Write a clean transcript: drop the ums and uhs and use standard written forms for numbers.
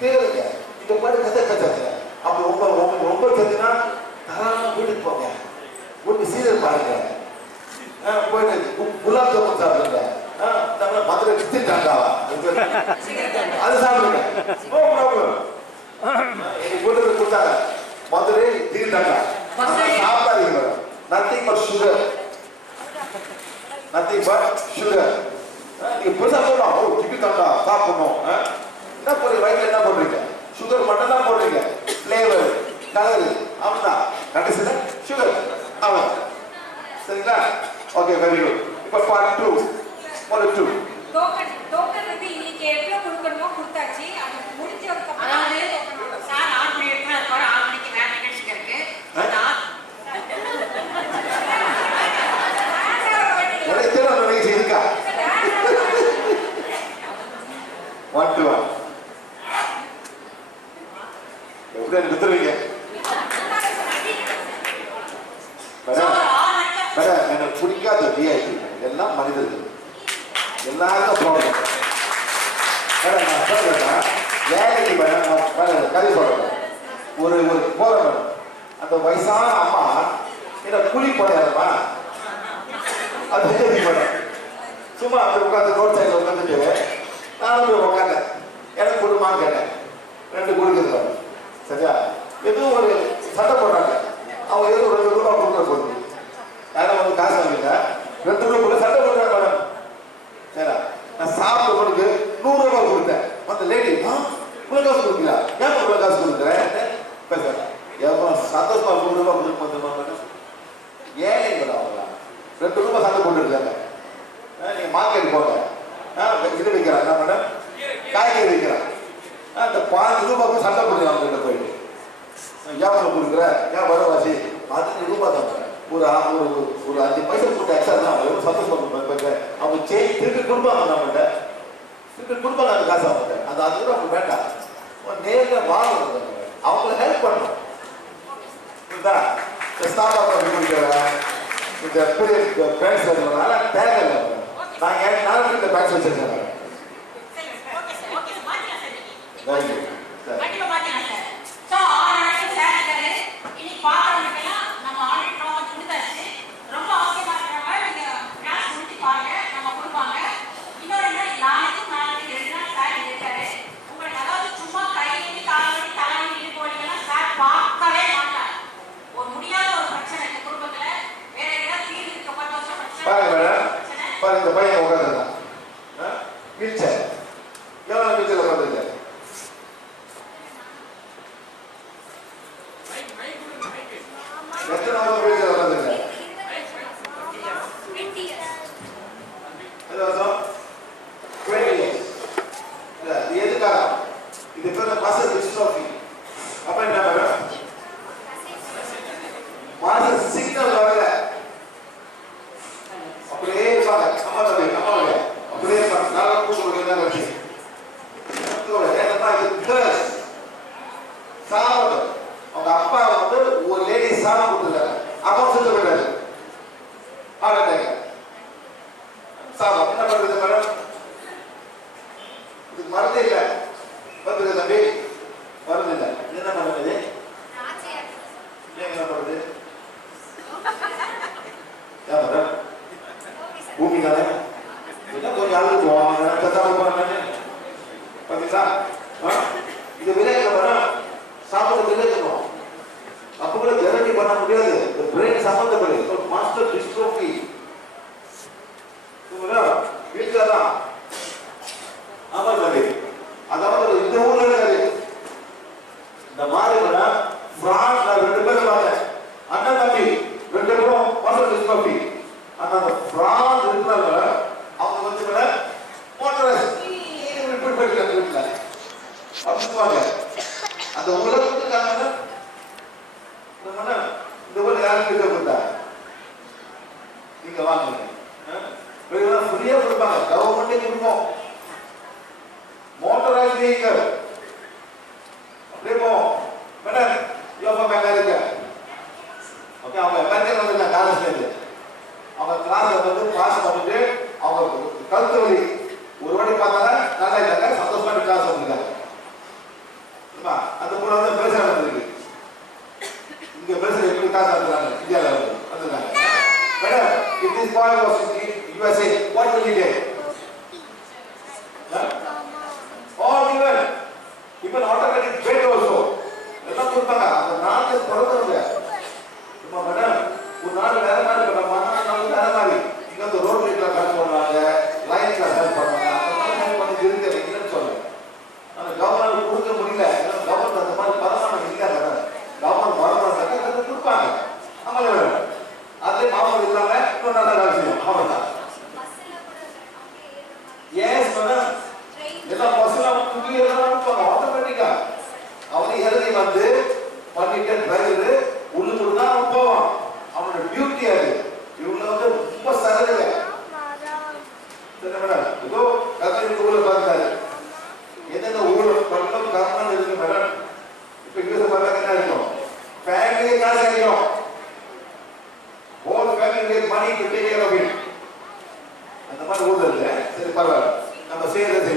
கேளுங்க. இந்த மாதிரி கதை கதை அப்படி ரொம்ப தெரிஞ்சுன்னா வீட்டுக்கு போங்க. ஒரு சீரியல் பாருங்க. போயிட்டு குலாப் ஜாமுன் சாப்பிடுங்க. மதுரை கித்திட்டாண்டாவா அது சாப்பிடுங்க. No problem. எனக்கு வீட்டுக்கு கொடுத்தாங்க மதுரை திட்டாண்டா சாப்பிடாதீங்க. Nothing but sugar. Nothing but sugar. நீங்க பெருசா சொல்லலாம். ஓ திட்டாண்டா சாப்பிடணும். என்ன போறீங்க? வயிற்றுல என்ன போடுறீங்க? சுகர் மட்டும் தான் போடுறீங்க. ஃபிளேவர் கலர் அவ்வளோதான். கடைசியில் சுகர் அவ்வளோ. சரிங்களா? Okay, very good. இப்போ பார்ட் 2 மொதல் 2 டோக்கன் வந்து இன்னைக்கு எவ்வளவு கொடுக்கணுமோ கொடுத்தாச்சு. அது முடிஞ்சதுக்கு அப்புறம் சார் 6 மணி வரைக்கும் அது போற 6 மணிக்கு வேற நிகழ்ச்சி இருக்கு. ஒரே தேவை நிகழ்ச்சி இருக்கா? 1 to 1 எப்படி நிறுத்துறீங்க? எனக்கு பிடிக்காத விஐபி எல்லாம் மனிதர்கள், எல்லாருக்கும் ப்ராப்ளம். நான் சொல்றேன் வேலைக்கு கதை சொல்றேன். ஒரு போறேன், அந்த வயசான அம்மா என்ன குழி போடாதம்மா அது மேடம் சும்மா அப்படி உட்காந்து ரோட் சைடில் உட்காந்துட்டு நானும் போய் உட்காந்தேன். எனக்கு கொடுமான்னு கேட்டேன். 2 கொடுக்குறது. சரியா? எதுவும் ஒரு சட்டை போடுறாங்க. அவங்க எதுவும் 2 ரூபா கொடுக்குற போகுது. யாரும் வந்து காசு வாங்கிட்டா 2 ரூபா கூட சட்டை போடுறாங்க மேடம். சரியா? நான் சாப்பிட கொடுக்கு 100 ரூபா கொடுத்தேன். அந்த லேடி இவ்வளோ காசு கொடுக்கல, ஏன் இவ்வளோ காசு கொடுக்குறேன் பேசுறேன். எவ்வளோ சந்தோஷமா 100 ரூபா கொடுக்க மேடம். ஏன் மேடம் அவங்க 2 ரூபா சண்டை போட்டு இருக்காங்க. நீங்க மார்க்கெட் போங்க. இது விற்கிறான் என்ன மேடம், காய்கறி விற்கிறான். அந்த 5 ரூபாய்க்கு சண்டை போடுறாங்க. அவங்க போயிட்டு ஏன் கொடுக்குற, ஏன் வரவாசி 10 ரூபாய் தான். ஒரு 5 பைசா கொடுத்த எக்ஸ்ட்ரா தான் எவ்வளோ சந்தோஷம். அவங்க சேஞ்ச் திருப்பி கொடுப்பாங்க. நம்மகிட்ட திருப்பி கொடுப்பாங்க அந்த காசு. அவங்க அந்த 5 ரூபா அவங்க வேண்டாம், நேரில் வாங்க. அவங்களை ஹெல்ப் பண்ணணும். குடிக்கிறேன் இந்த பெரிய பேங்க்ஸ் இருக்கிறதுனால தேவையில்லை. நான் என் நாளைக்கு இந்த பேங்க்ஸ் வச்சிருக்கேன். பாருங்க மேடம், பாருங்க இந்த பையன் உட்காந்துருக்கான். வீல்சேர் எவ்வளோ வீல்சேர் உட்காந்துருக்காரு? எத்தனை வருஷம் வீல்சேர் உட்காந்துருக்காரு? 20 years. இது எதுக்காக? இது பேர் மாஸ்டர் டிஸ்ட்ரோஃபி. அப்ப என்ன மேடம், மாஸ்டர் சிக்னல் வரல அப்படியே இருப்பாங்க. அப்படியே நல்லா கூப்பிடுறது சாப்பிடு. அவங்க அப்பா வந்து ஒரு லேடி சாப்பிட்டு கொடுத்துருக்காங்க. அப்பா செத்து போயிட்டாரு. சாப்பிடும் என்ன பண்றது மேடம்? இதுக்கு மருந்தே இல்லை. வந்து தம்பி மருந்து இல்லை. என்ன பண்ணுறது? என்ன பண்ணுறது? ஏன் மேடம் பூமி தானே கொஞ்சம் அழுது போவாங்க. பார்த்தீங்களா? இது விளையாட சாப்பிட விளையாடணும். அப்ப கூட கேரண்டி பண்ண முடியாது. பிரெயின் சம்பந்தப்படு மாஸ்டர் டிஸ்ட்ரோஃபி வீட்டில் தான். ஆமா தம்பி, அதாவது இந்த ஊர்ல இருக்காது. இந்த மாதிரி கூட பிரான்ஸ் 2 பேரும் பார்த்தேன். அண்ணன் தம்பி 2 பேரும் மாஸ்டர் டிஸ்ட்ரோஃபி. அந்த பிரான்ஸ் இருக்கிறாங்க. அவங்க வந்து மோட்டரைஸ் வீட்டுல அப்படிவாங்க. அந்த உலகத்துக்காக இந்த ஊர்ல யாரும் கிட்ட கொடுத்தா நீங்க வாங்க. ஃப்ரீயா கொடுப்பாங்க. கவர்மெண்டே கொடுப்போம். மோட்டரைஸ் வெஹிக்கிள் அப்படியே போவோம். மேடம் யோகா மேல இருக்கு. ஓகே, அவங்க எம்எல்ஏ வந்து காலேஜ்ல இருந்து அவங்க கிளாஸ்ல வந்து பாஸ் பண்ணிட்டு அவங்க கழுத்து வலி ஒரு வாட்டி பார்த்தாங்க நல்லா இல்லைங்க ஈவன் ஆட்டோமேட்டிக் ட்ரெயின் ஆல்சோ எல்லாம் கொடுப்பாங்க. அந்த நாட்டை பிறந்தவங்க இப்போ மேடம் ஒரு நாள் வேற மாதிரி நாள் வேற மாதிரி இங்க வந்து ரோட் லைட்ல ஹெல்ப் பண்ணுவாங்க, லைன்ல ஹெல்ப் பண்ணுவாங்க. அந்த மாதிரி ஹெல்ப் பண்ணி இருக்கிறது இல்லைன்னு சொல்லுங்க. ஆனால் கவர்மெண்ட் கொடுக்க முடியல. கவர்மெண்ட் அந்த மாதிரி பரவாயில்ல இல்லை மேடம். கவர்மெண்ட் வரமாட்டாங்க கொடுப்பாங்க. ஆமாம் மேடம். அதே மாவட்டம் இல்லாம இன்னும் நல்லா வேலை செய்யும். அவ்வளோதான். ஏன் மேடம் எல்லா பஸ்லாம் ஆட்டோமேட்டிக்கா அவனை எழுதி வந்து பண்ணிட்டு டிரைவர் உள்ளுக்குள்ள தான் அவன் போவான். அவனோட டியூட்டி அது. இவங்க வந்து ரொம்ப சரல மேடம். இதோ கத்தரிக்கு ஊழல் பார்த்தாரு. என்னென்ன ஊழல் பண்ணணும் காரணம் இருக்கு மேடம். இப்ப யூஸ் பண்ணாங்க என்ன இருக்கும்? ஃபேமிலியே காசு கிடைக்கும். Whole family get money to take care of it. அந்த மாதிரி ஊழல் இல்லை. சரி பரவாயில்ல, நம்ம செய்யறது